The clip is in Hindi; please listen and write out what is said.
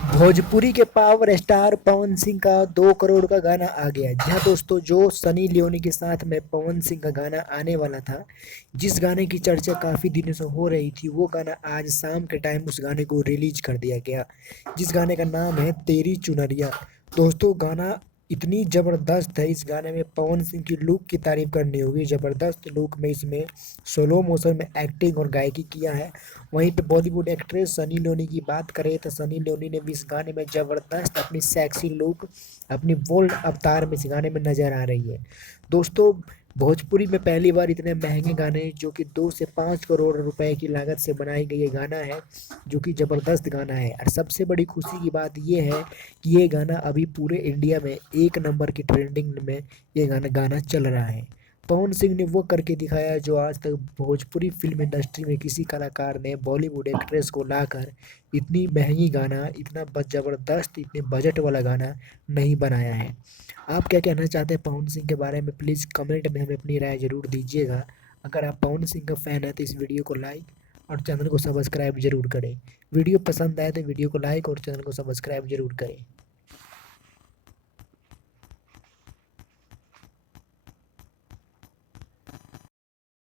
भोजपुरी के पावर स्टार पवन सिंह का 2 करोड़ का गाना आ गया। जी हाँ दोस्तों, जो सनी लियोनी के साथ में पवन सिंह का गाना आने वाला था, जिस गाने की चर्चा काफ़ी दिनों से हो रही थी, वो गाना आज शाम के टाइम उस गाने को रिलीज कर दिया गया, जिस गाने का नाम है तेरी चुनरिया। दोस्तों, गाना इतनी ज़बरदस्त है। इस गाने में पवन सिंह की लुक की तारीफ करनी होगी। ज़बरदस्त लुक में इसमें स्लो मोशन में एक्टिंग और गायकी किया है। वहीं पे बॉलीवुड एक्ट्रेस सनी लियोनी की बात करें तो सनी लियोनी ने भी इस गाने में ज़बरदस्त अपनी सेक्सी लुक, अपनी बोल्ड अवतार में इस गाने में नज़र आ रही है। दोस्तों, भोजपुरी में पहली बार इतने महंगे गाने, जो कि 2 से 5 करोड़ रुपए की लागत से बनाई गई ये गाना है, जो कि ज़बरदस्त गाना है। और सबसे बड़ी खुशी की बात ये है कि ये गाना अभी पूरे इंडिया में 1 नंबर की ट्रेंडिंग में ये गाना गाना चल रहा है। पवन सिंह ने वो करके दिखाया जो आज तक भोजपुरी फिल्म इंडस्ट्री में किसी कलाकार ने बॉलीवुड एक्ट्रेस को लाकर इतनी महंगी गाना, इतना ज़बरदस्त, इतने बजट वाला गाना नहीं बनाया है। आप क्या कहना चाहते हैं पवन सिंह के बारे में? प्लीज़ कमेंट में हमें अपनी राय ज़रूर दीजिएगा। अगर आप पवन सिंह का फ़ैन है तो इस वीडियो को लाइक और चैनल को सब्सक्राइब ज़रूर करें। वीडियो पसंद आए तो वीडियो को लाइक और चैनल को सब्सक्राइब ज़रूर करें।